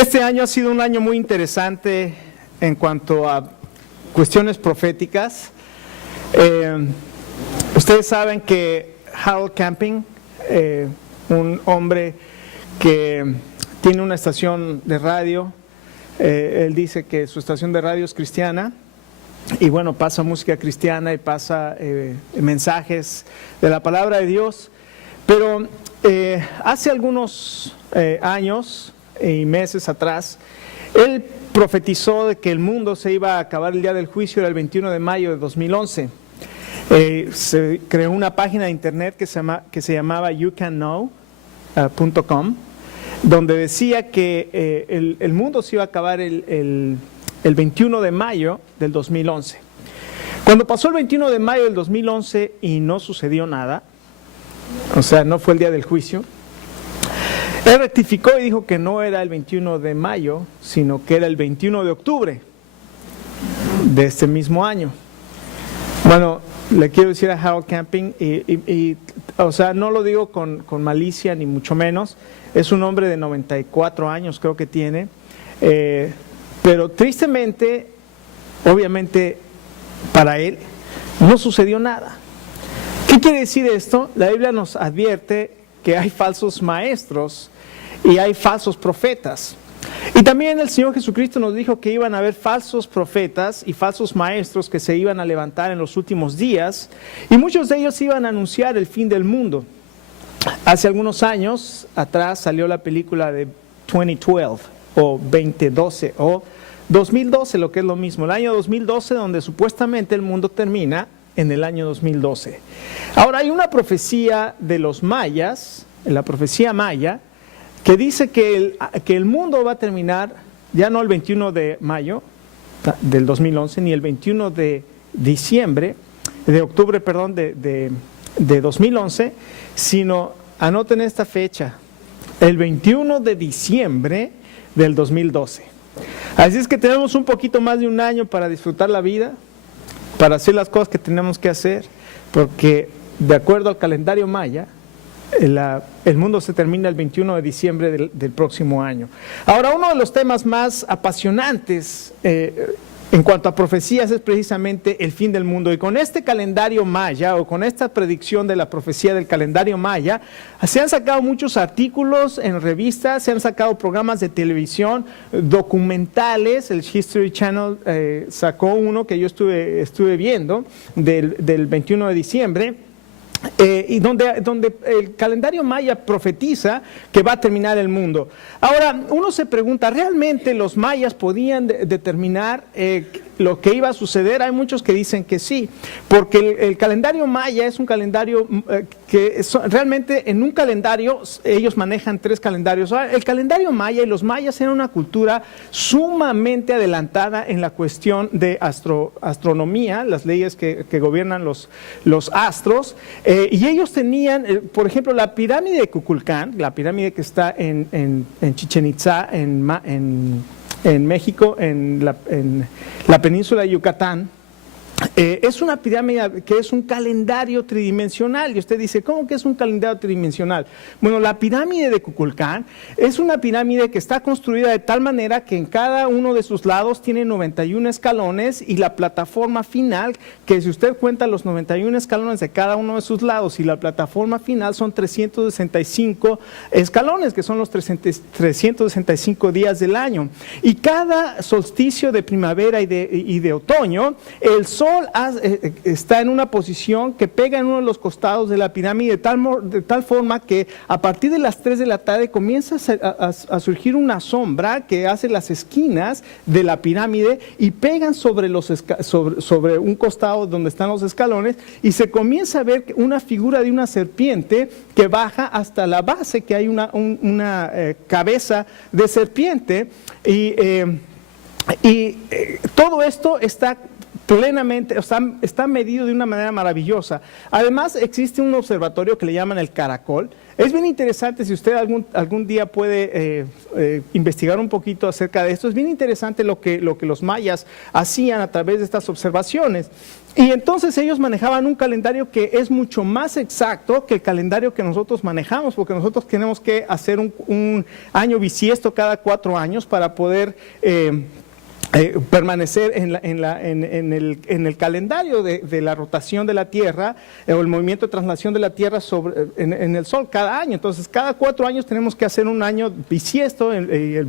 Este año ha sido un año muy interesante en cuanto a cuestiones proféticas. Ustedes saben que Harold Camping, un hombre que tiene una estación de radio, él dice que su estación de radio es cristiana y bueno, pasa música cristiana y pasa mensajes de la palabra de Dios, pero hace algunos años y meses atrás, él profetizó de que el mundo se iba a acabar el día del juicio, era el 21 de mayo de 2011. Se creó una página de internet que se llamaba youcanknow.com, donde decía que el mundo se iba a acabar el 21 de mayo del 2011. Cuando pasó el 21 de mayo del 2011 y no sucedió nada, o sea, no fue el día del juicio, él rectificó y dijo que no era el 21 de mayo, sino que era el 21 de octubre de este mismo año. Bueno, le quiero decir a Harold Camping, o sea, no lo digo con malicia ni mucho menos, es un hombre de 94 años creo que tiene, pero tristemente, obviamente para él, no sucedió nada. ¿Qué quiere decir esto? La Biblia nos advierte que hay falsos maestros y hay falsos profetas. Y también el Señor Jesucristo nos dijo que iban a haber falsos profetas y falsos maestros que se iban a levantar en los últimos días, y muchos de ellos iban a anunciar el fin del mundo. Hace algunos años atrás salió la película de 2012 o 2012 o 2012, lo que es lo mismo, el año 2012, donde supuestamente el mundo termina en el año 2012. Ahora hay una profecía de los mayas, la profecía maya, que dice que el mundo va a terminar ya no el 21 de mayo del 2011, ni el 21 de octubre, perdón, de 2011, sino, anoten esta fecha, el 21 de diciembre del 2012. Así es que tenemos un poquito más de un año para disfrutar la vida, para hacer las cosas que tenemos que hacer, porque de acuerdo al calendario maya, el mundo se termina el 21 de diciembre del próximo año. Ahora, uno de los temas más apasionantes en cuanto a profecías es precisamente el fin del mundo. Y con este calendario maya, o con esta predicción de la profecía del calendario maya, se han sacado muchos artículos en revistas, se han sacado programas de televisión, documentales. El History Channel sacó uno que yo estuve viendo del 21 de diciembre. Y donde el calendario maya profetiza que va a terminar el mundo. Ahora, uno se pregunta, ¿realmente los mayas podían determinar lo que iba a suceder? Hay muchos que dicen que sí, porque el calendario maya es un calendario realmente en un calendario ellos manejan 3 calendarios. El calendario maya, y los mayas eran una cultura sumamente adelantada en la cuestión de astronomía, las leyes que gobiernan los astros. Y ellos tenían, por ejemplo, la pirámide de Kukulcán, la pirámide que está en Chichén Itzá, en México, en la península de Yucatán. Es una pirámide que es un calendario tridimensional. Y usted dice, ¿cómo que es un calendario tridimensional? Bueno, la pirámide de Kukulcán es una pirámide que está construida de tal manera que en cada uno de sus lados tiene 91 escalones, y la plataforma final, que si usted cuenta los 91 escalones de cada uno de sus lados y la plataforma final, son 365 escalones, que son los 365 días del año. Y cada solsticio de primavera y de otoño, el sol está en una posición que pega en uno de los costados de la pirámide de tal forma que a partir de las 3 de la tarde comienza a surgir una sombra que hace las esquinas de la pirámide y pegan sobre un costado donde están los escalones, y se comienza a ver una figura de una serpiente que baja hasta la base, que hay una cabeza de serpiente, y todo esto está plenamente, o sea, está medido de una manera maravillosa. Además, existe un observatorio que le llaman el Caracol. Es bien interesante, si usted algún día puede investigar un poquito acerca de esto, es bien interesante lo que los mayas hacían a través de estas observaciones. Y entonces ellos manejaban un calendario que es mucho más exacto que el calendario que nosotros manejamos, porque nosotros tenemos que hacer un año bisiesto cada 4 años para poder permanecer en el calendario de la rotación de la Tierra o el movimiento de traslación de la Tierra en el Sol cada año. Entonces, cada 4 años tenemos que hacer un año bisiesto, el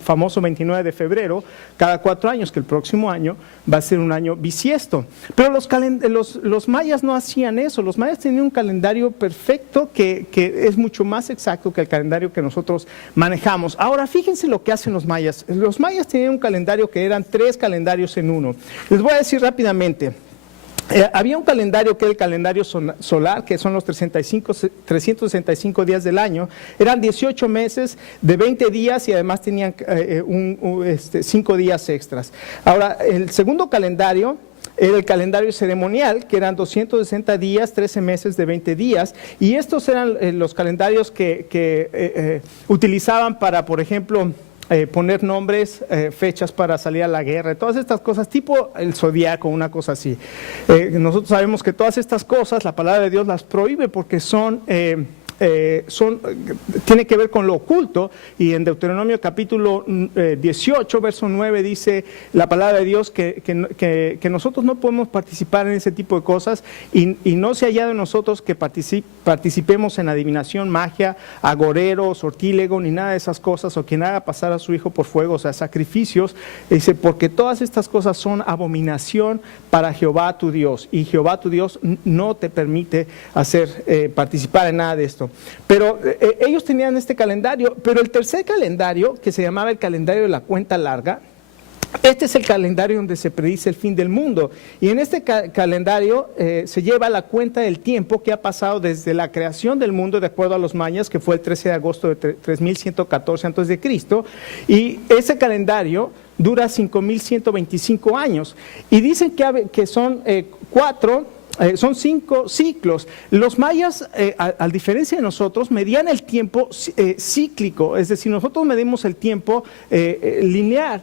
famoso 29 de febrero, cada 4 años, que el próximo año va a ser un año bisiesto. Pero los mayas no hacían eso. Los mayas tenían un calendario perfecto que es mucho más exacto que el calendario que nosotros manejamos. Ahora, fíjense lo que hacen los mayas. Los mayas tenían un calendario que eran 3 calendarios en uno. Les voy a decir rápidamente. Había un calendario que era el calendario solar, que son los 365 días del año. Eran 18 meses de 20 días y además tenían 5 días extras. Ahora, el segundo calendario era el calendario ceremonial, que eran 260 días, 13 meses de 20 días. Y estos eran los calendarios que utilizaban para, por ejemplo, poner nombres, fechas para salir a la guerra, todas estas cosas, tipo el zodiaco, una cosa así. Nosotros sabemos que todas estas cosas, la palabra de Dios las prohíbe porque tiene que ver con lo oculto, y en Deuteronomio capítulo 18, verso 9 dice la palabra de Dios que nosotros no podemos participar en ese tipo de cosas, y no se haya de nosotros que participemos en adivinación, magia, agorero, sortílego, ni nada de esas cosas, o quien haga pasar a su hijo por fuego, o sea, sacrificios. Dice, porque todas estas cosas son abominación para Jehová tu Dios, y Jehová tu Dios no te permite participar en nada de esto. Pero ellos tenían este calendario, pero el tercer calendario, que se llamaba el calendario de la cuenta larga, este es el calendario donde se predice el fin del mundo. Y en este calendario se lleva la cuenta del tiempo que ha pasado desde la creación del mundo, de acuerdo a los mayas, que fue el 13 de agosto de 3114 a.C., y ese calendario dura 5125 años. Y dicen que son 5 ciclos. Los mayas, a diferencia de nosotros, medían el tiempo cíclico, es decir, nosotros medimos el tiempo lineal,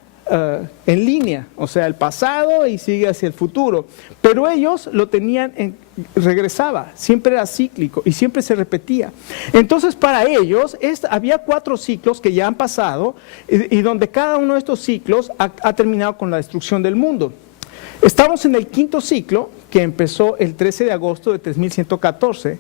en línea, o sea, el pasado y sigue hacia el futuro. Pero ellos lo tenían regresaba, siempre era cíclico y siempre se repetía. Entonces, para ellos había 4 ciclos que ya han pasado y donde cada uno de estos ciclos ha terminado con la destrucción del mundo. Estamos en el 5.º ciclo, que empezó el 13 de agosto de 3114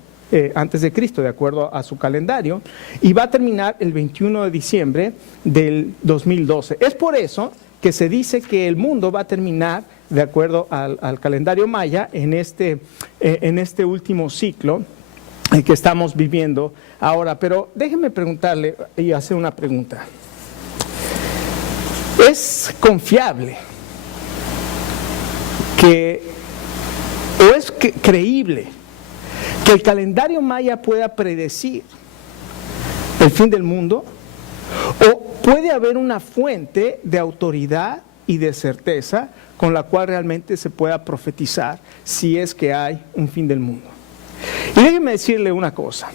antes de Cristo, de acuerdo a su calendario, y va a terminar el 21 de diciembre del 2012. Es por eso que se dice que el mundo va a terminar, de acuerdo al calendario maya, en este último ciclo que estamos viviendo ahora. Pero déjenme preguntarle y hacer una pregunta. ¿Es confiable o es creíble que el calendario maya pueda predecir el fin del mundo? ¿O puede haber una fuente de autoridad y de certeza con la cual realmente se pueda profetizar si es que hay un fin del mundo? Y déjenme decirle una cosa.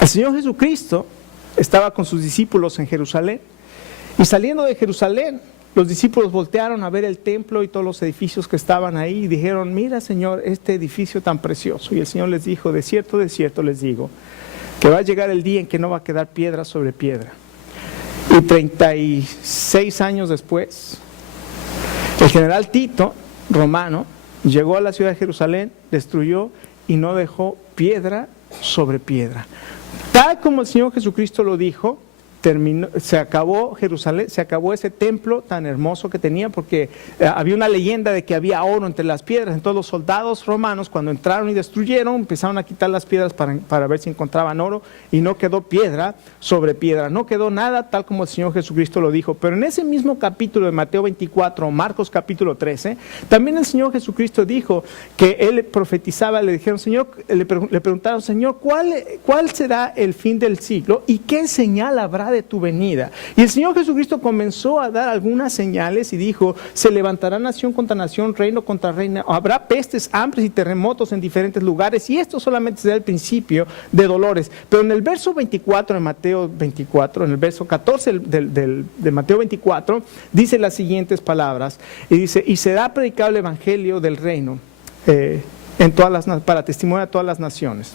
El Señor Jesucristo estaba con sus discípulos en Jerusalén, y saliendo de Jerusalén, los discípulos voltearon a ver el templo y todos los edificios que estaban ahí y dijeron: mira, Señor, este edificio tan precioso. Y el Señor les dijo: de cierto les digo, que va a llegar el día en que no va a quedar piedra sobre piedra. Y 36 años después, el general Tito, romano, llegó a la ciudad de Jerusalén, destruyó y no dejó piedra sobre piedra. Tal como el Señor Jesucristo lo dijo, se acabó Jerusalén, se acabó ese templo tan hermoso que tenía, porque había una leyenda de que había oro entre las piedras. Entonces los soldados romanos, cuando entraron y destruyeron, empezaron a quitar las piedras para ver si encontraban oro, y no quedó piedra sobre piedra, no quedó nada tal como el Señor Jesucristo lo dijo. Pero en ese mismo capítulo de Mateo 24 o Marcos capítulo 13, también el Señor Jesucristo dijo que Él profetizaba. Le dijeron, Señor, le preguntaron: Señor, ¿cuál será el fin del siglo y qué señal habrá avisará de tu venida. Y el Señor Jesucristo comenzó a dar algunas señales y dijo, se levantará nación contra nación, reino contra reino, habrá pestes, hambres y terremotos en diferentes lugares, y esto solamente será el principio de dolores. Pero en el verso 24 de Mateo 24, en el verso 14 de Mateo 24, dice las siguientes palabras, y dice, y será predicado el evangelio del reino para testimonio a todas las naciones.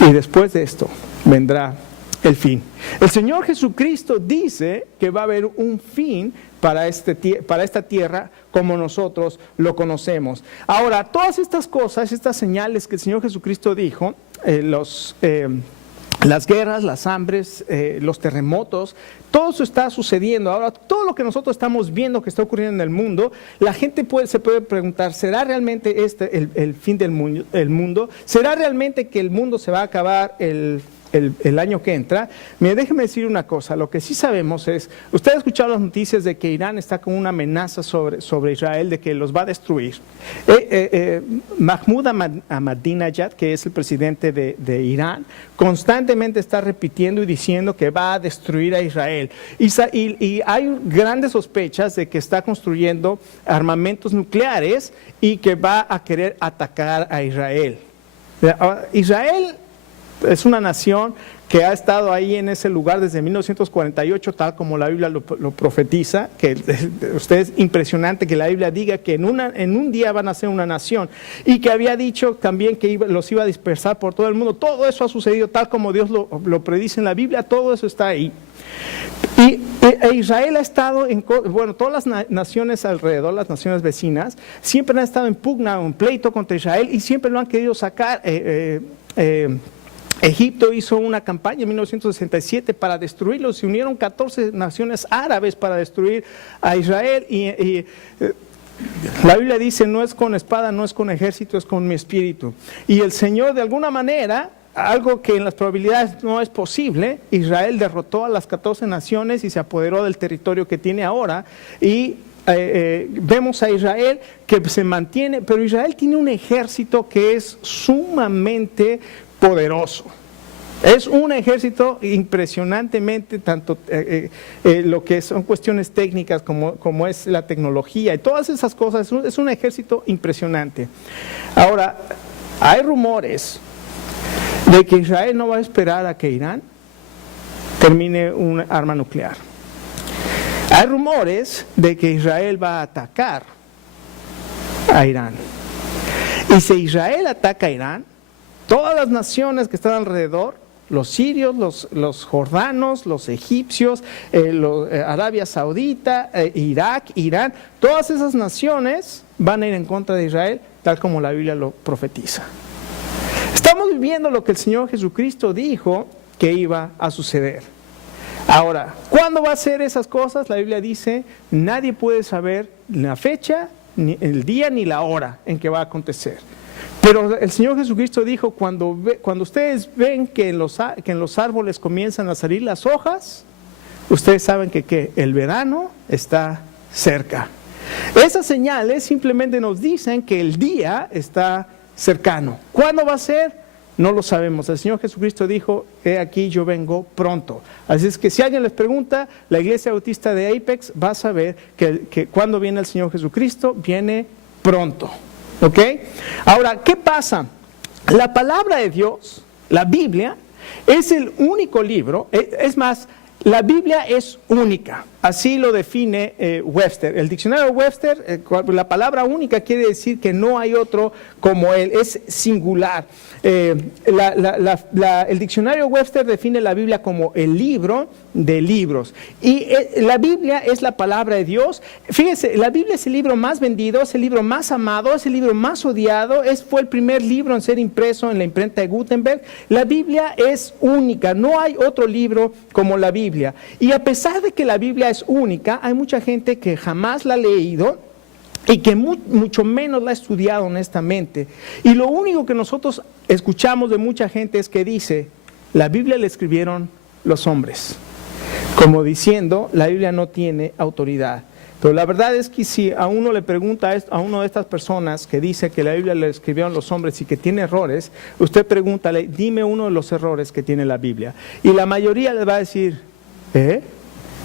Y después de esto vendrá el fin. El Señor Jesucristo dice que va a haber un fin para esta tierra como nosotros lo conocemos. Ahora, todas estas cosas, estas señales que el Señor Jesucristo dijo, las guerras, las hambres, los terremotos, todo eso está sucediendo. Ahora, todo lo que nosotros estamos viendo que está ocurriendo en el mundo, la gente se puede preguntar, ¿será realmente el fin del mundo? ¿Será realmente que el mundo se va a acabar el año que entra? Mire, déjeme decir una cosa, lo que sí sabemos es, usted ha escuchado las noticias de que Irán está con una amenaza sobre Israel, de que los va a destruir. Mahmoud Ahmadinejad, que es el presidente de Irán, constantemente está repitiendo y diciendo que va a destruir a Israel. Y hay grandes sospechas de que está construyendo armamentos nucleares y que va a querer atacar a Israel. Israel es una nación que ha estado ahí en ese lugar desde 1948, tal como la Biblia lo profetiza, que es impresionante que la Biblia diga que en un día van a ser una nación, y que había dicho también que los iba a dispersar por todo el mundo. Todo eso ha sucedido tal como Dios lo predice en la Biblia, todo eso está ahí. Y Israel ha estado, todas las naciones alrededor, las naciones vecinas, siempre han estado en pugna, en pleito contra Israel, y siempre lo han querido sacar. Egipto hizo una campaña en 1967 para destruirlo. Se unieron 14 naciones árabes para destruir a Israel. Y la Biblia dice, no es con espada, no es con ejército, es con mi espíritu. Y el Señor, de alguna manera, algo que en las probabilidades no es posible, Israel derrotó a las 14 naciones y se apoderó del territorio que tiene ahora. Y vemos a Israel que se mantiene, pero Israel tiene un ejército que es sumamente poderoso. Es un ejército impresionantemente, tanto lo que son cuestiones técnicas como es la tecnología y todas esas cosas, es un ejército impresionante. Ahora, hay rumores de que Israel no va a esperar a que Irán termine un arma nuclear. Hay rumores de que Israel va a atacar a Irán. Y si Israel ataca a Irán, todas las naciones que están alrededor, los sirios, los jordanos, los egipcios, Arabia Saudita, Irak, Irán, todas esas naciones van a ir en contra de Israel, tal como la Biblia lo profetiza. Estamos viviendo lo que el Señor Jesucristo dijo que iba a suceder. Ahora, ¿cuándo va a ser esas cosas? La Biblia dice, nadie puede saber la fecha, ni el día, ni la hora en que va a acontecer. Pero el Señor Jesucristo dijo, cuando ustedes ven que en los árboles comienzan a salir las hojas, ustedes saben que el verano está cerca. Esas señales simplemente nos dicen que el día está cercano. ¿Cuándo va a ser? No lo sabemos. El Señor Jesucristo dijo, he aquí yo vengo pronto. Así es que si alguien les pregunta, la Iglesia Bautista de Apex va a saber que cuando viene el Señor Jesucristo, viene pronto. ¿Ok? Ahora, ¿qué pasa? La palabra de Dios, la Biblia, es el único libro, es más, la Biblia es única, así lo define Webster. El diccionario Webster, la palabra única quiere decir que no hay otro como él, es singular. El diccionario Webster define la Biblia como el libro de libros. Y la Biblia es la palabra de Dios. Fíjense, la Biblia es el libro más vendido, es el libro más amado, es el libro más odiado, fue el primer libro en ser impreso en la imprenta de Gutenberg. La Biblia es única, no hay otro libro como la Biblia. Y a pesar de que la Biblia es única, hay mucha gente que jamás la ha leído y que mucho menos la ha estudiado honestamente. Y lo único que nosotros escuchamos de mucha gente es que dice, la Biblia la escribieron los hombres, como diciendo, la Biblia no tiene autoridad. Pero la verdad es que si a uno le pregunta a una de estas personas que dice que la Biblia la escribieron los hombres y que tiene errores, usted pregúntale, dime uno de los errores que tiene la Biblia. Y la mayoría le va a decir,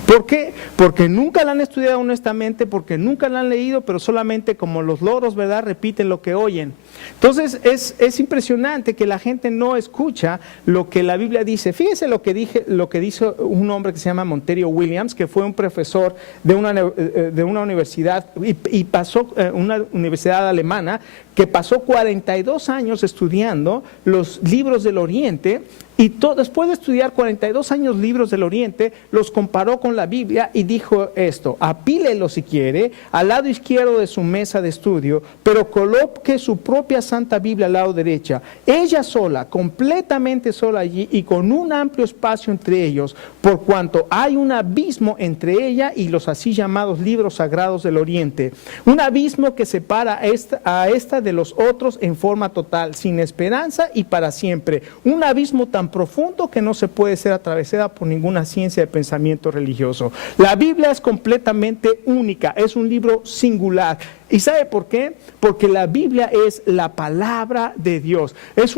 ¿Por qué? Porque nunca la han estudiado honestamente, porque nunca la han leído, pero solamente como los loros, ¿verdad?, repiten lo que oyen. Entonces es impresionante que la gente no escucha lo que la Biblia dice. Fíjese lo que dice un hombre que se llama Monterio Williams, que fue un profesor de una universidad y pasó una universidad alemana, que pasó 42 años estudiando los libros del Oriente, y después de estudiar 42 años libros del Oriente, los comparó con la Biblia y dijo esto: apílelo si quiere al lado izquierdo de su mesa de estudio, pero coloque su propia Santa Biblia al lado derecha, ella sola, completamente sola allí y con un amplio espacio entre ellos, por cuanto hay un abismo entre ella y los así llamados libros sagrados del Oriente, un abismo que separa a esta de los otros en forma total, sin esperanza y para siempre, un abismo tan profundo que no se puede ser atravesada por ninguna ciencia de pensamiento religioso. La Biblia es completamente única, es un libro singular. ¿Y sabe por qué? Porque la Biblia es la palabra de Dios. Es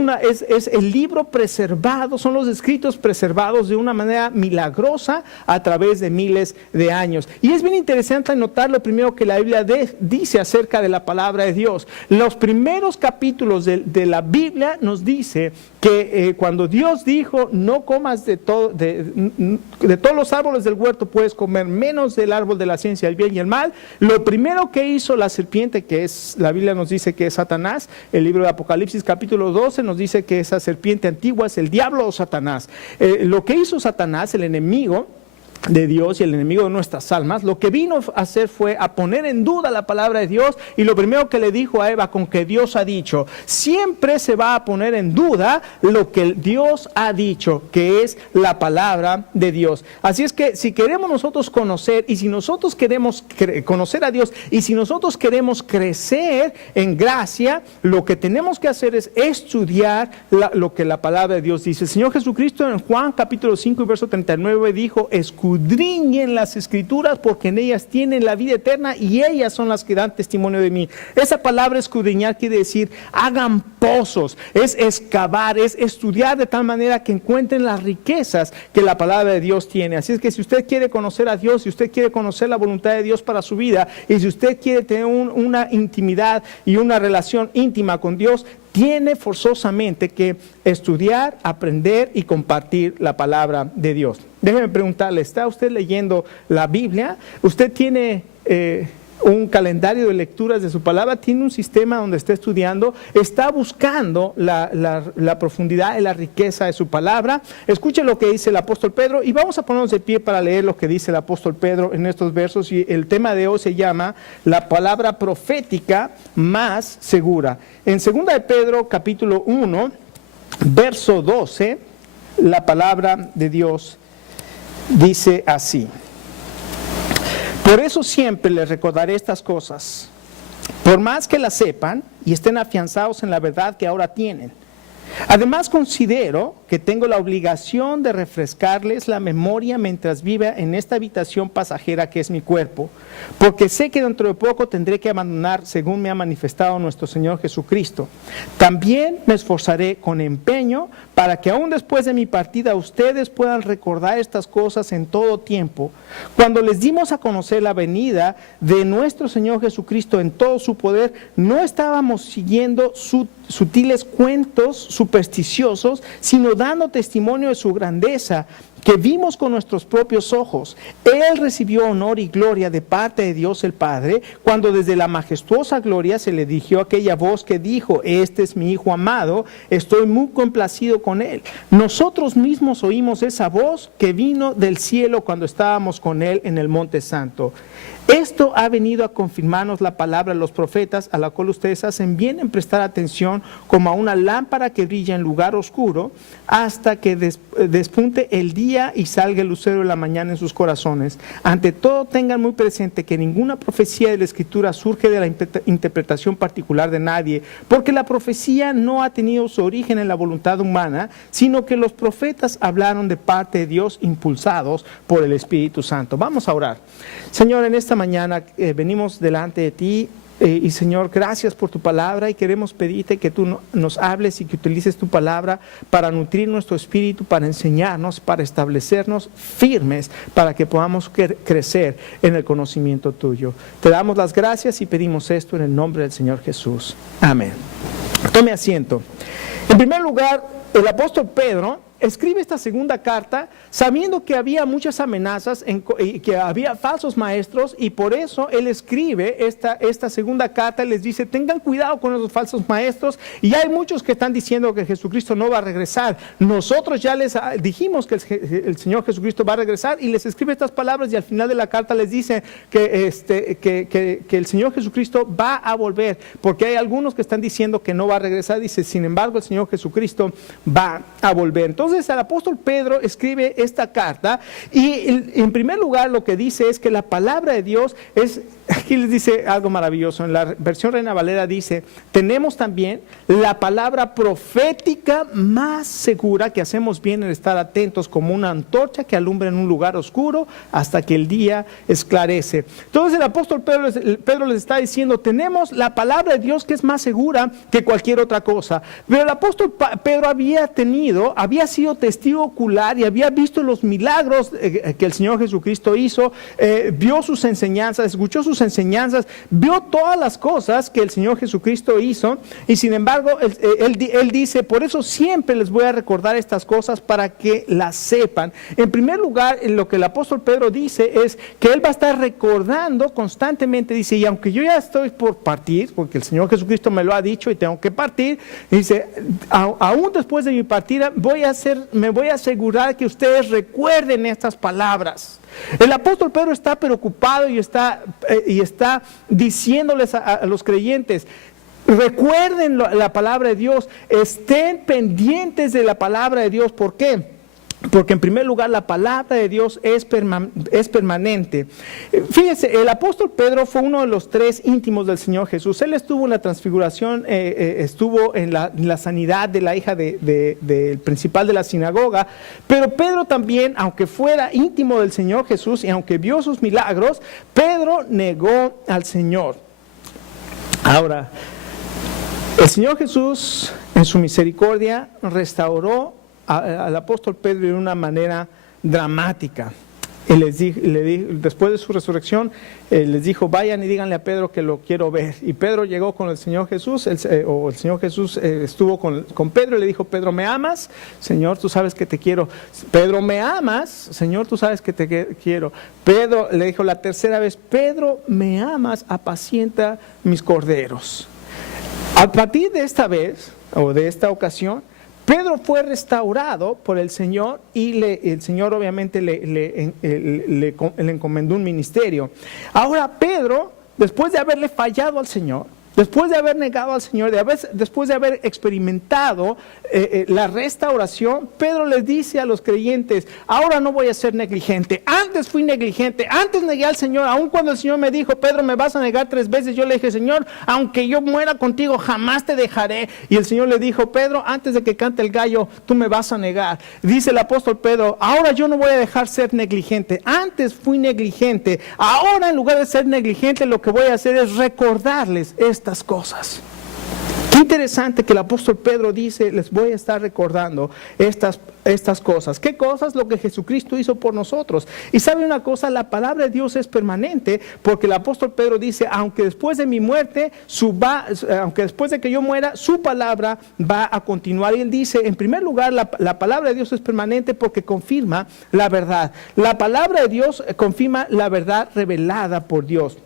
el libro preservado, son los escritos preservados de una manera milagrosa a través de miles de años. Y es bien interesante notar lo primero que la Biblia dice acerca de la palabra de Dios. Los primeros capítulos de la Biblia nos dice que cuando Dios dijo: no comas de todos los árboles del huerto puedes comer, menos del árbol de la ciencia del bien y el mal, lo primero que hizo la serpiente, la Biblia nos dice que es Satanás. El libro de Apocalipsis capítulo 12 nos dice que esa serpiente antigua es el diablo o Satanás. Lo que hizo Satanás, el enemigo de Dios y el enemigo de nuestras almas, lo que vino a hacer fue a poner en duda la palabra de Dios, y lo primero que le dijo a Eva: con que Dios ha dicho. Siempre se va a poner en duda lo que Dios ha dicho, que es la palabra de Dios. Así es que si queremos nosotros conocer, y si nosotros queremos conocer a Dios, y si nosotros queremos crecer en gracia, lo que tenemos que hacer es estudiar lo que la palabra de Dios dice. El Señor Jesucristo en Juan capítulo 5 y verso 39 dijo: escudriñen las escrituras porque en ellas tienen la vida eterna y ellas son las que dan testimonio de mí. Esa palabra escudriñar quiere decir hagan pozos, es excavar, es estudiar de tal manera que encuentren las riquezas que la palabra de Dios tiene. Así es que si usted quiere conocer a Dios, si usted quiere conocer la voluntad de Dios para su vida, y si usted quiere tener una intimidad y una relación íntima con Dios, tiene forzosamente que estudiar, aprender y compartir la palabra de Dios. Déjeme preguntarle, ¿está usted leyendo la Biblia? ¿Usted tiene un calendario de lecturas de su palabra? ¿Tiene un sistema donde está estudiando? ¿Está buscando la profundidad y la riqueza de su palabra? Escuche lo que dice el apóstol Pedro, y vamos a ponernos de pie para leer lo que dice el apóstol Pedro en estos versos. Y el tema de hoy se llama la palabra profética más segura. En 2 de Pedro capítulo 1 verso 12, la palabra de Dios dice así: por eso siempre les recordaré estas cosas, por más que las sepan y estén afianzados en la verdad que ahora tienen. Además considero que tengo la obligación de refrescarles la memoria mientras viva en esta habitación pasajera que es mi cuerpo, porque sé que dentro de poco tendré que abandonar según me ha manifestado nuestro Señor Jesucristo. También me esforzaré con empeño para que aún después de mi partida ustedes puedan recordar estas cosas en todo tiempo. Cuando les dimos a conocer la venida de nuestro Señor Jesucristo en todo su poder, no estábamos siguiendo sutiles cuentos supersticiosos, sino dando testimonio de su grandeza, que vimos con nuestros propios ojos. Él recibió honor y gloria de parte de Dios el Padre, cuando desde la majestuosa gloria se le dirigió aquella voz que dijo: este es mi Hijo amado, estoy muy complacido con él. Nosotros mismos oímos esa voz que vino del cielo cuando estábamos con él en el Monte Santo. Esto ha venido a confirmarnos la palabra de los profetas, a la cual ustedes hacen bien en prestar atención, como a una lámpara que brilla en lugar oscuro, hasta que despunte el día y salga el lucero de la mañana en sus corazones. Ante todo, tengan muy presente que ninguna profecía de la Escritura surge de la interpretación particular de nadie, porque la profecía no ha tenido su origen en la voluntad humana, sino que los profetas hablaron de parte de Dios, impulsados por el Espíritu Santo. Vamos a orar. Señor, en esta mañana venimos delante de ti y Señor, gracias por tu palabra y queremos pedirte que tú nos hables y que utilices tu palabra para nutrir nuestro espíritu, para enseñarnos, para establecernos firmes, para que podamos crecer en el conocimiento tuyo. Te damos las gracias y pedimos esto en el nombre del Señor Jesús. Amén. Tome asiento. En primer lugar, el apóstol Pedro escribe esta segunda carta sabiendo que había muchas amenazas y que había falsos maestros, y por eso él escribe esta segunda carta y les dice: tengan cuidado con esos falsos maestros, y hay muchos que están diciendo que Jesucristo no va a regresar. Nosotros ya les dijimos que el Señor Jesucristo va a regresar, y les escribe estas palabras, y al final de la carta les dice que el Señor Jesucristo va a volver, porque hay algunos que están diciendo que no va a regresar. Dice: sin embargo, el Señor Jesucristo va a volver. Entonces el apóstol Pedro escribe esta carta, y en primer lugar lo que dice es que la palabra de Dios es, aquí les dice algo maravilloso, en la versión Reina Valera dice: tenemos también la palabra profética más segura, que hacemos bien en estar atentos como una antorcha que alumbra en un lugar oscuro hasta que el día esclarece. Entonces el apóstol Pedro les está diciendo: tenemos la palabra de Dios que es más segura que cualquier otra cosa. Pero el apóstol Pedro había sido testigo ocular y había visto los milagros que el Señor Jesucristo hizo, vio sus enseñanzas, escuchó sus enseñanzas, vio todas las cosas que el Señor Jesucristo hizo, y sin embargo él dice: por eso siempre les voy a recordar estas cosas para que las sepan. En primer lugar, lo que el apóstol Pedro dice es que él va a estar recordando constantemente. Dice: y aunque yo ya estoy por partir, porque el Señor Jesucristo me lo ha dicho y tengo que partir, dice: aún después de mi partida me voy a asegurar que ustedes recuerden estas palabras. El apóstol Pedro está preocupado y está diciéndoles a los creyentes: recuerden la palabra de Dios, estén pendientes de la palabra de Dios. ¿Por qué? Porque en primer lugar la palabra de Dios es permanente. Fíjense, el apóstol Pedro fue uno de los tres íntimos del Señor Jesús. Él estuvo en la transfiguración, estuvo en la sanidad de la hija del principal de la sinagoga. Pero Pedro también, aunque fuera íntimo del Señor Jesús y aunque vio sus milagros, Pedro negó al Señor. Ahora, el Señor Jesús en su misericordia restauró al apóstol Pedro de una manera dramática. Y después de su resurrección, les dijo: vayan y díganle a Pedro que lo quiero ver. Y Pedro llegó con el Señor Jesús, el Señor Jesús estuvo con Pedro y le dijo: Pedro, ¿me amas? Señor, tú sabes que te quiero. Pedro, ¿me amas? Señor, tú sabes que te quiero. Pedro le dijo la tercera vez: Pedro, ¿me amas? Apacienta mis corderos. A partir de esta vez, o de esta ocasión, Pedro fue restaurado por el Señor, y el Señor obviamente le encomendó un ministerio. Ahora Pedro, después de haberle fallado al Señor, después de haber negado al Señor, después de haber experimentado la restauración, Pedro les dice a los creyentes: ahora no voy a ser negligente. Antes fui negligente, antes negué al Señor. Aun cuando el Señor me dijo: Pedro, me vas a negar 3 veces, yo le dije: Señor, aunque yo muera contigo, jamás te dejaré. Y el Señor le dijo: Pedro, antes de que cante el gallo, tú me vas a negar. Dice el apóstol Pedro: ahora yo no voy a dejar ser negligente. Antes fui negligente, ahora en lugar de ser negligente, lo que voy a hacer es recordarles estas cosas. Qué interesante que el apóstol Pedro dice: les voy a estar recordando estas cosas. ¿Qué cosas? Lo que Jesucristo hizo por nosotros. Y sabe una cosa, la palabra de Dios es permanente, porque el apóstol Pedro dice: aunque después de mi muerte, aunque después de que yo muera, su palabra va a continuar. Y él dice: en primer lugar, la palabra de Dios es permanente porque confirma la verdad. La palabra de Dios confirma la verdad revelada por Dios.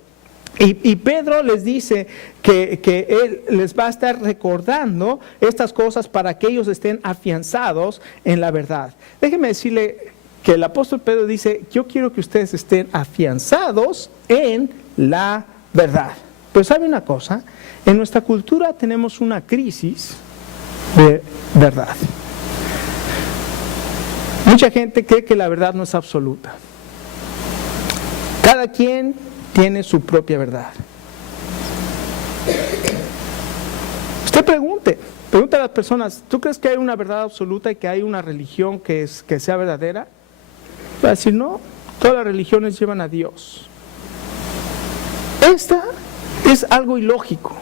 Y Pedro les dice que él les va a estar recordando estas cosas para que ellos estén afianzados en la verdad. Déjenme decirle que el apóstol Pedro dice: yo quiero que ustedes estén afianzados en la verdad. Pero ¿sabe una cosa? En nuestra cultura tenemos una crisis de verdad. Mucha gente cree que la verdad no es absoluta. Cada quien tiene su propia verdad. Usted pregunte a las personas: ¿tú crees que hay una verdad absoluta y que hay una religión que sea verdadera? Va a decir: no, todas las religiones llevan a Dios. Esta es algo ilógico.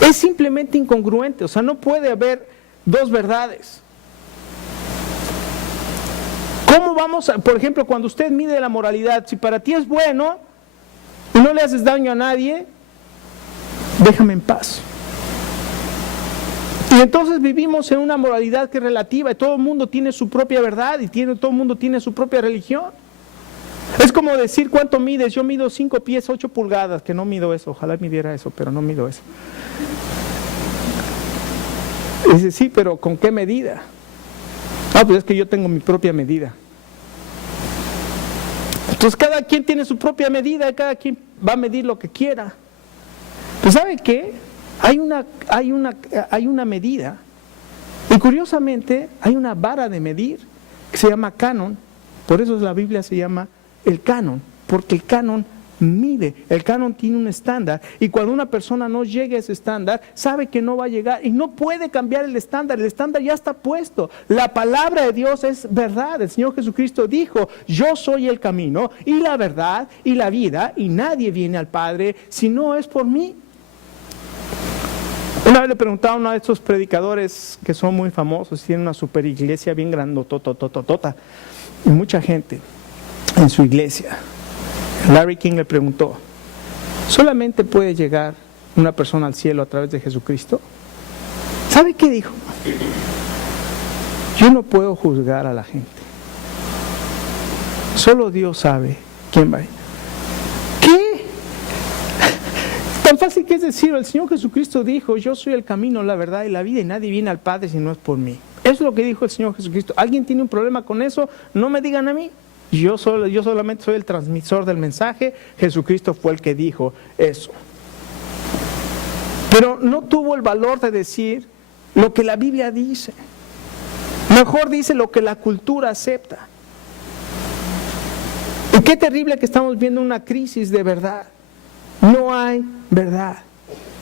Es simplemente incongruente, o sea, no puede haber dos verdades. ¿Cómo vamos a, por ejemplo, cuando usted mide la moralidad, si para ti es bueno y no le haces daño a nadie, déjame en paz? Y entonces vivimos en una moralidad que es relativa y todo el mundo tiene su propia verdad y todo el mundo tiene su propia religión. Es como decir, ¿cuánto mides? Yo mido 5 pies, 8 pulgadas, que no mido eso, ojalá midiera eso, pero no mido eso. Y dice, sí, pero ¿con qué medida? Ah, pues es que yo tengo mi propia medida. Entonces cada quien tiene su propia medida, cada quien va a medir lo que quiera. Pues ¿sabe qué? Hay una medida, y curiosamente hay una vara de medir que se llama canon. Por eso la Biblia se llama el canon, porque el canon mide, el canon tiene un estándar, y cuando una persona no llegue a ese estándar, sabe que no va a llegar y no puede cambiar el estándar ya está puesto. La palabra de Dios es verdad. El Señor Jesucristo dijo, yo soy el camino y la verdad y la vida, y nadie viene al Padre si no es por mí. Una vez le preguntaba a uno de estos predicadores que son muy famosos, tienen una super iglesia bien grandototototota, y mucha gente en su iglesia. Larry King le preguntó, ¿solamente puede llegar una persona al cielo a través de Jesucristo? ¿Sabe qué dijo? Yo no puedo juzgar a la gente. Solo Dios sabe quién va. ¿Qué? Tan fácil que es decir, el Señor Jesucristo dijo, yo soy el camino, la verdad y la vida, y nadie viene al Padre si no es por mí. Eso es lo que dijo el Señor Jesucristo. ¿Alguien tiene un problema con eso? No me digan a mí. Yo solamente soy el transmisor del mensaje. Jesucristo fue el que dijo eso. Pero no tuvo el valor de decir lo que la Biblia dice. Mejor dice lo que la cultura acepta. Y qué terrible que estamos viendo una crisis de verdad. No hay verdad.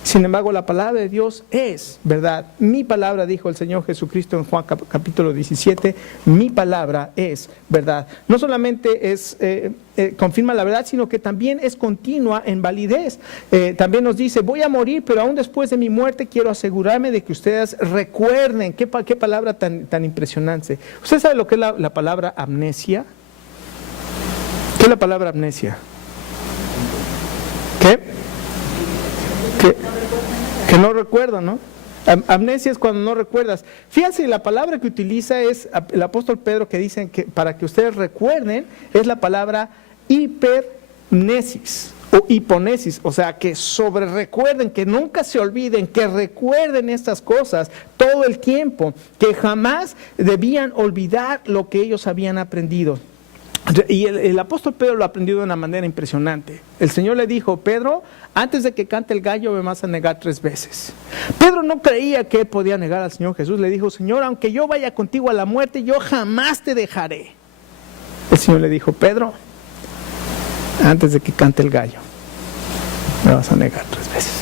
Sin embargo, la palabra de Dios es verdad. Mi palabra, dijo el Señor Jesucristo en Juan capítulo 17, mi palabra es verdad. No solamente confirma la verdad, sino que también es continua en validez. También nos dice, voy a morir, pero aún después de mi muerte quiero asegurarme de que ustedes recuerden. Qué palabra tan impresionante. ¿Usted sabe lo que es la palabra amnesia? ¿Qué es la palabra amnesia? ¿Qué? Que no recuerdo, ¿no? Amnesia es cuando no recuerdas. Fíjense, la palabra que utiliza es el apóstol Pedro, que dice que para que ustedes recuerden, es la palabra hipernesis o hiponesis, o sea, que sobre recuerden, que nunca se olviden, que recuerden estas cosas todo el tiempo, que jamás debían olvidar lo que ellos habían aprendido. Y el apóstol Pedro lo aprendió de una manera impresionante. El Señor le dijo, Pedro, antes de que cante el gallo me vas a negar 3 veces. Pedro no creía que él podía negar al Señor Jesús. Le dijo, Señor, aunque yo vaya contigo a la muerte, yo jamás te dejaré. El Señor le dijo, Pedro, antes de que cante el gallo me vas a negar 3 veces.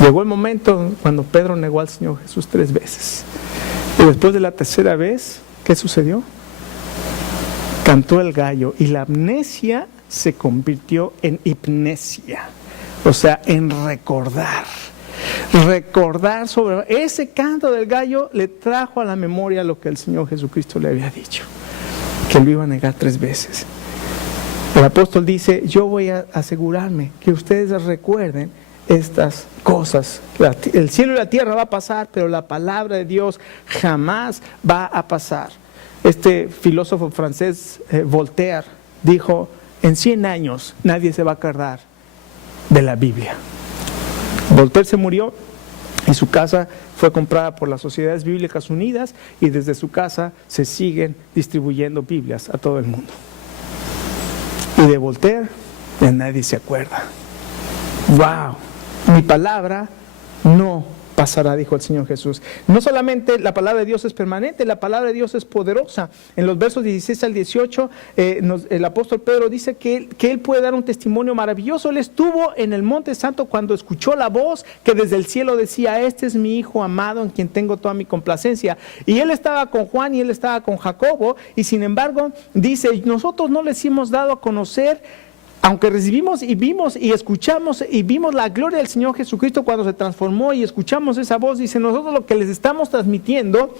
Llegó el momento cuando Pedro negó al Señor Jesús 3 veces. Y después de la 3ª vez, ¿qué sucedió? Cantó el gallo y la amnesia se convirtió en hipnesia, o sea, en recordar. Recordar sobre ese canto del gallo le trajo a la memoria lo que el Señor Jesucristo le había dicho, que lo iba a negar 3 veces. El apóstol dice, yo voy a asegurarme que ustedes recuerden estas cosas. El cielo y la tierra va a pasar, pero la palabra de Dios jamás va a pasar. Este filósofo francés, Voltaire, dijo, en 100 años nadie se va a acordar de la Biblia. Voltaire se murió y su casa fue comprada por las Sociedades Bíblicas Unidas, y desde su casa se siguen distribuyendo Biblias a todo el mundo. Y de Voltaire ya nadie se acuerda. ¡Wow! Mi palabra no pasará, dijo el Señor Jesús. No solamente la palabra de Dios es permanente, la palabra de Dios es poderosa. En los versos 16 al 18, el apóstol Pedro dice que él puede dar un testimonio maravilloso. Él estuvo en el Monte Santo cuando escuchó la voz que desde el cielo decía, este es mi Hijo amado en quien tengo toda mi complacencia. Y él estaba con Juan y él estaba con Jacobo, y sin embargo dice, nosotros no les hemos dado a conocer aunque recibimos y vimos y escuchamos y vimos la gloria del Señor Jesucristo cuando se transformó y escuchamos esa voz, dice, nosotros lo que les estamos transmitiendo,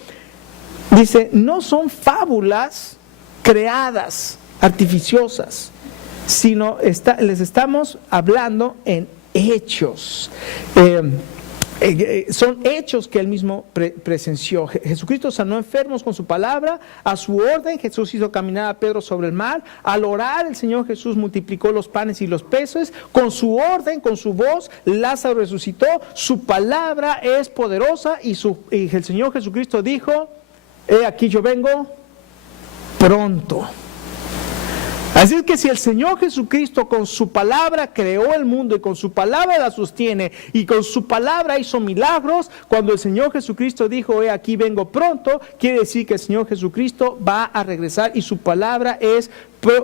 dice, no son fábulas creadas, artificiosas, sino les estamos hablando en hechos. Son hechos que él mismo presenció. Jesucristo sanó enfermos con su palabra, a su orden Jesús hizo caminar a Pedro sobre el mar, al orar el Señor Jesús multiplicó los panes y los peces, con su orden, con su voz, Lázaro resucitó, su palabra es poderosa y el Señor Jesucristo dijo, aquí yo vengo pronto. Así es que si el Señor Jesucristo con su palabra creó el mundo y con su palabra la sostiene y con su palabra hizo milagros, cuando el Señor Jesucristo dijo, aquí vengo pronto, quiere decir que el Señor Jesucristo va a regresar y su palabra es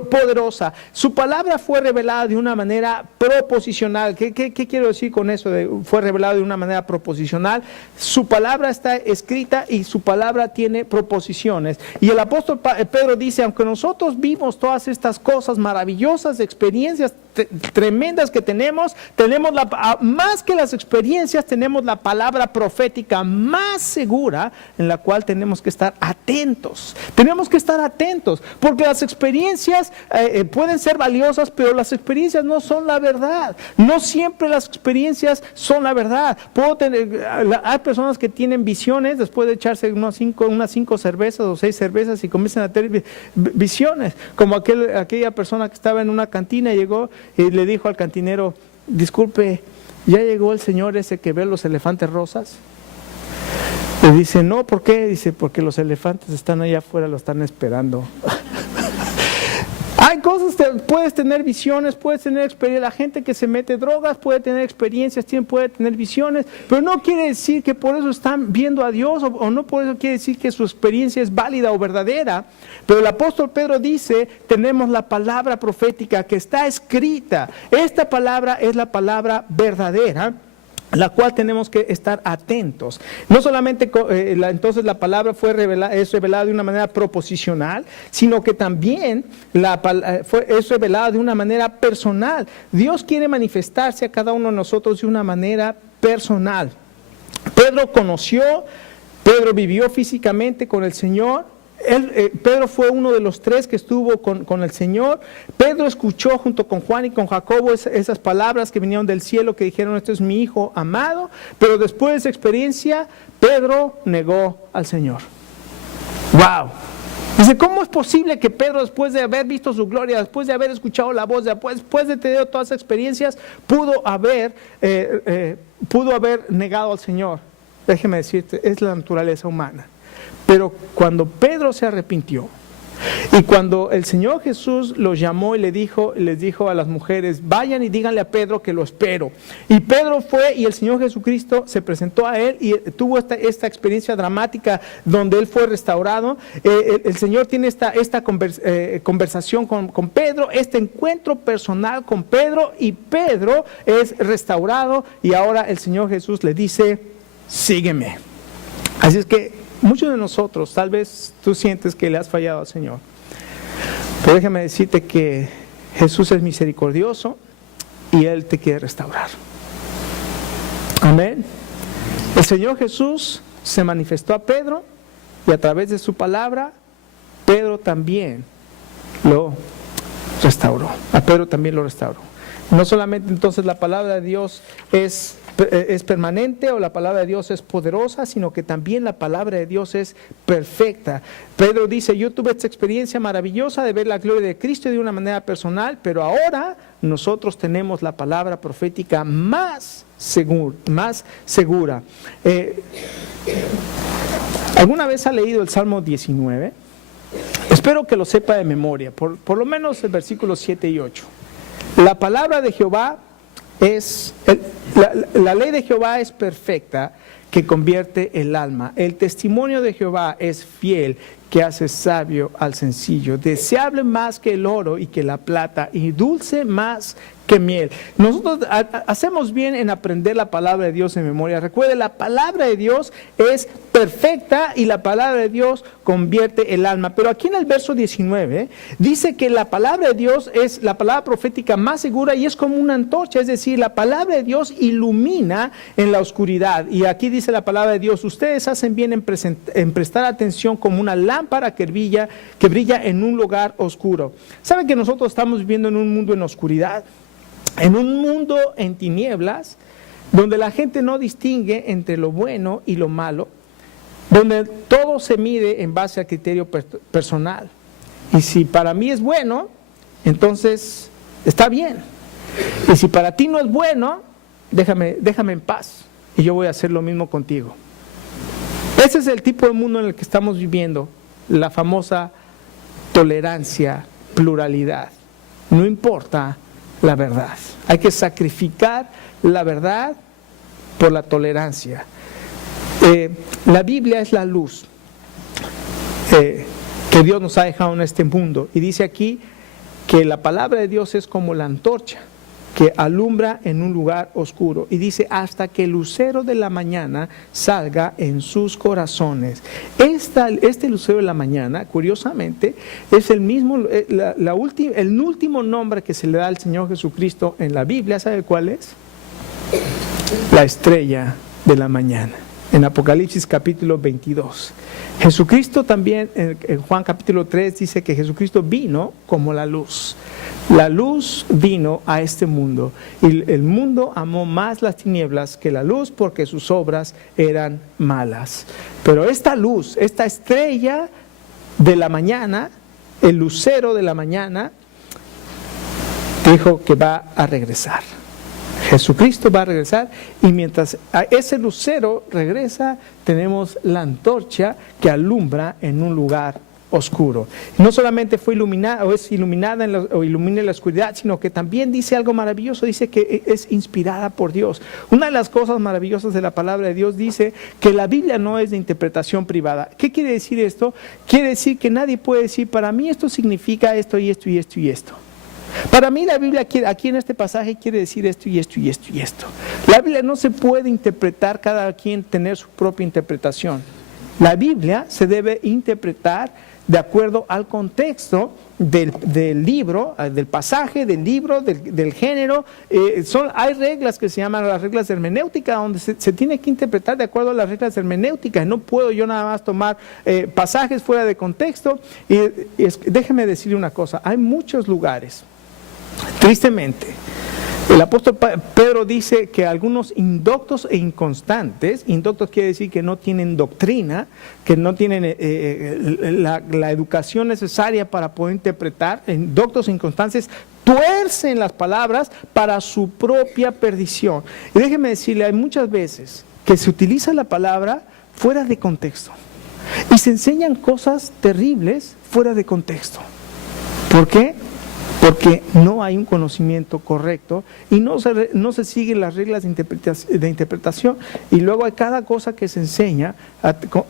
poderosa. Su palabra fue revelada de una manera proposicional. ¿Qué quiero decir con eso? Fue revelada de una manera proposicional. Su palabra está escrita y su palabra tiene proposiciones. Y el apóstol Pedro dice, aunque nosotros vimos todas estas cosas maravillosas, experiencias tremendas que tenemos más que las experiencias, tenemos la palabra profética más segura en la cual tenemos que estar atentos. Tenemos que estar atentos, porque las experiencias pueden ser valiosas, pero las experiencias no son la verdad. No siempre las experiencias son la verdad. Hay personas que tienen visiones después de echarse unas 5 cervezas o 6 cervezas y comienzan a tener visiones, como aquella persona que estaba en una cantina y llegó y le dijo al cantinero, disculpe, ¿ya llegó el señor ese que ve los elefantes rosas? Le dice, no, ¿por qué? Dice, porque los elefantes están allá afuera, lo están esperando. Hay cosas, puedes tener visiones, puedes tener experiencias. La gente que se mete drogas puede tener experiencias, puede tener visiones, pero no quiere decir que por eso están viendo a Dios, o no por eso quiere decir que su experiencia es válida o verdadera. Pero el apóstol Pedro dice, tenemos la palabra profética que está escrita. Esta palabra es la palabra verdadera, la cual tenemos que estar atentos. No solamente entonces la palabra es revelada de una manera proposicional, sino que también es revelada de una manera personal. Dios quiere manifestarse a cada uno de nosotros de una manera personal. Pedro vivió físicamente con el Señor. Pedro fue uno de los 3 que estuvo con el Señor. Pedro escuchó junto con Juan y con Jacobo esas palabras que vinieron del cielo que dijeron, este es mi hijo amado. Pero después de esa experiencia, Pedro negó al Señor. ¡Wow! Dice, ¿cómo es posible que Pedro, después de haber visto su gloria, después de haber escuchado la voz, después de tener todas esas experiencias, pudo haber negado al Señor? Déjeme decirte, es la naturaleza humana. Pero cuando Pedro se arrepintió y cuando el Señor Jesús los llamó y les dijo a las mujeres, vayan y díganle a Pedro que lo espero. Y Pedro fue y el Señor Jesucristo se presentó a él y tuvo esta experiencia dramática donde él fue restaurado. El Señor tiene esta conversación con Pedro, este encuentro personal con Pedro, y Pedro es restaurado y ahora el Señor Jesús le dice, sígueme. Así es que muchos de nosotros, tal vez tú sientes que le has fallado al Señor, pero déjame decirte que Jesús es misericordioso y Él te quiere restaurar. Amén. El Señor Jesús se manifestó a Pedro y a través de su palabra, Pedro también lo restauró. A Pedro también lo restauró. No solamente entonces la palabra de Dios es permanente o la palabra de Dios es poderosa, sino que también la palabra de Dios es perfecta. Pedro dice, yo tuve esta experiencia maravillosa de ver la gloria de Cristo de una manera personal, pero ahora nosotros tenemos la palabra profética más segura. ¿Alguna vez ha leído el Salmo 19? Espero que lo sepa de memoria, por lo menos el versículo 7 y 8. La palabra de Jehová la ley de Jehová es perfecta, que convierte el alma. El testimonio de Jehová es fiel, que hace sabio al sencillo. Deseable más que el oro y que la plata, y dulce más que miel. Nosotros hacemos bien en aprender la palabra de Dios en memoria. Recuerde, la palabra de Dios es perfecta y la palabra de Dios convierte el alma. Pero aquí en el verso 19 dice que la palabra de Dios es la palabra profética más segura y es como una antorcha, es decir, la palabra de Dios ilumina en la oscuridad. Y aquí dice la palabra de Dios: ustedes hacen bien en prestar atención como una lámpara que brilla en un lugar oscuro. ¿Saben que nosotros estamos viviendo en un mundo en oscuridad? En un mundo en tinieblas, donde la gente no distingue entre lo bueno y lo malo, donde todo se mide en base al criterio personal. Y si para mí es bueno, entonces está bien. Y si para ti no es bueno, déjame en paz. Y yo voy a hacer lo mismo contigo. Ese es el tipo de mundo en el que estamos viviendo, la famosa tolerancia, pluralidad. No importa la verdad. Hay que sacrificar la verdad por la tolerancia. La Biblia es la luz que Dios nos ha dejado en este mundo. Y dice aquí que la palabra de Dios es como la antorcha que alumbra en un lugar oscuro. Y dice: hasta que el lucero de la mañana salga en sus corazones. Este lucero de la mañana, curiosamente, es el mismo, el último nombre que se le da al Señor Jesucristo en la Biblia. ¿Sabe cuál es? La estrella de la mañana. En Apocalipsis capítulo 22. Jesucristo también, en Juan capítulo 3, dice que Jesucristo vino como la luz. La luz vino a este mundo y el mundo amó más las tinieblas que la luz porque sus obras eran malas. Pero esta luz, esta estrella de la mañana, el lucero de la mañana, dijo que va a regresar. Jesucristo va a regresar, y mientras ese lucero regresa, tenemos la antorcha que alumbra en un lugar oscuro. No solamente fue iluminada o es iluminada o ilumina la oscuridad, sino que también dice algo maravilloso. Dice que es inspirada por Dios. Una de las cosas maravillosas de la palabra de Dios dice que la Biblia no es de interpretación privada. ¿Qué quiere decir esto? Quiere decir que nadie puede decir: para mí esto significa esto y esto y esto y esto. Para mí la Biblia aquí en este pasaje quiere decir esto y esto y esto y esto. La Biblia no se puede interpretar, cada quien tener su propia interpretación. La Biblia se debe interpretar de acuerdo al contexto del libro, del pasaje, del libro, del género. Hay reglas que se llaman las reglas de hermenéutica, donde se tiene que interpretar de acuerdo a las reglas de hermenéutica. No puedo yo nada más tomar pasajes fuera de contexto. Déjeme decirle una cosa: hay muchos lugares, tristemente, el apóstol Pedro dice que algunos indoctos e inconstantes, indoctos quiere decir que no tienen doctrina, que no tienen la educación necesaria para poder interpretar, indoctos e inconstantes, tuercen las palabras para su propia perdición. Y déjeme decirle, hay muchas veces que se utiliza la palabra fuera de contexto y se enseñan cosas terribles fuera de contexto. ¿Por qué? Porque no hay un conocimiento correcto y no se siguen las reglas de interpretación, y luego hay cada cosa que se enseña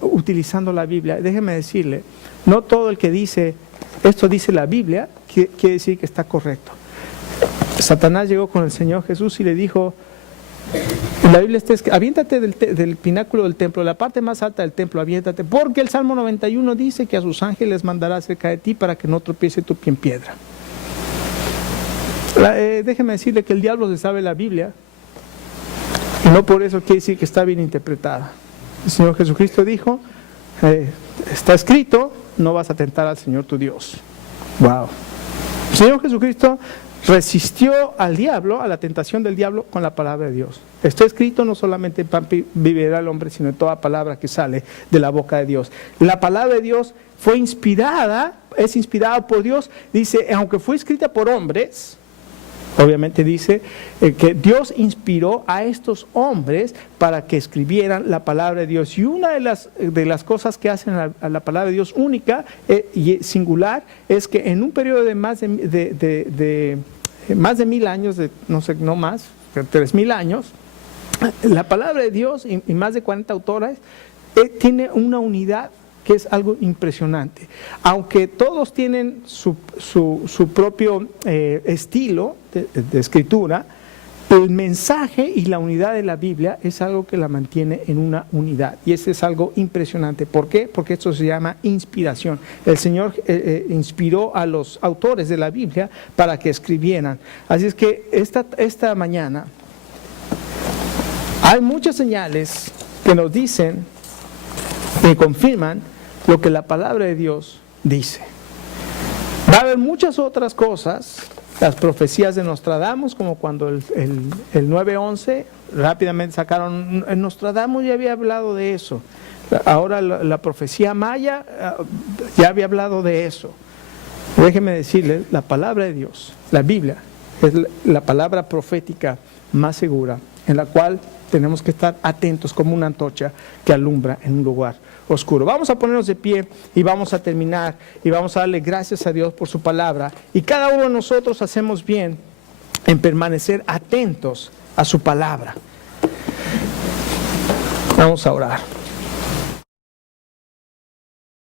utilizando la Biblia. Déjeme decirle, no todo el que dice esto dice la Biblia quiere decir que está correcto. Satanás llegó con el Señor Jesús y le dijo: en la Biblia está escrito: aviéntate del pináculo del templo, de la parte más alta del templo, aviéntate, porque el Salmo 91 dice que a sus ángeles mandará cerca de ti para que no tropiece tu pie en piedra. Déjeme decirle que el diablo se sabe la Biblia, y no por eso quiere decir que está bien interpretada. El Señor Jesucristo dijo: está escrito, no vas a tentar al Señor tu Dios. Wow. El Señor Jesucristo resistió al diablo, a la tentación del diablo, con la palabra de Dios. Está escrito: no solamente de pan vivirá el hombre, sino de toda palabra que sale de la boca de Dios. La palabra de Dios fue inspirada, es inspirada por Dios. Dice, aunque fue escrita por hombres, obviamente dice que Dios inspiró a estos hombres para que escribieran la palabra de Dios. Y una de las cosas que hacen a la palabra de Dios única y singular es que en un periodo de más de 1000 años, no más, 3000 años, la palabra de Dios y más de 40 autores tiene una unidad que es algo impresionante. Aunque todos tienen su propio estilo de escritura, el mensaje y la unidad de la Biblia es algo que la mantiene en una unidad. Y eso es algo impresionante. ¿Por qué? Porque esto se llama inspiración. El Señor inspiró a los autores de la Biblia para que escribieran. Así es que esta mañana hay muchas señales que nos dicen, que confirman lo que la palabra de Dios dice. Va a haber muchas otras cosas. Las profecías de Nostradamus, como cuando el 9/11, rápidamente sacaron, Nostradamus ya había hablado de eso. Ahora la profecía maya ya había hablado de eso. Déjenme decirles, la palabra de Dios, la Biblia, es la palabra profética más segura, en la cual tenemos que estar atentos como una antorcha que alumbra en un lugar oscuro. Vamos a ponernos de pie y vamos a terminar y vamos a darle gracias a Dios por su palabra. Y cada uno de nosotros hacemos bien en permanecer atentos a su palabra. Vamos a orar.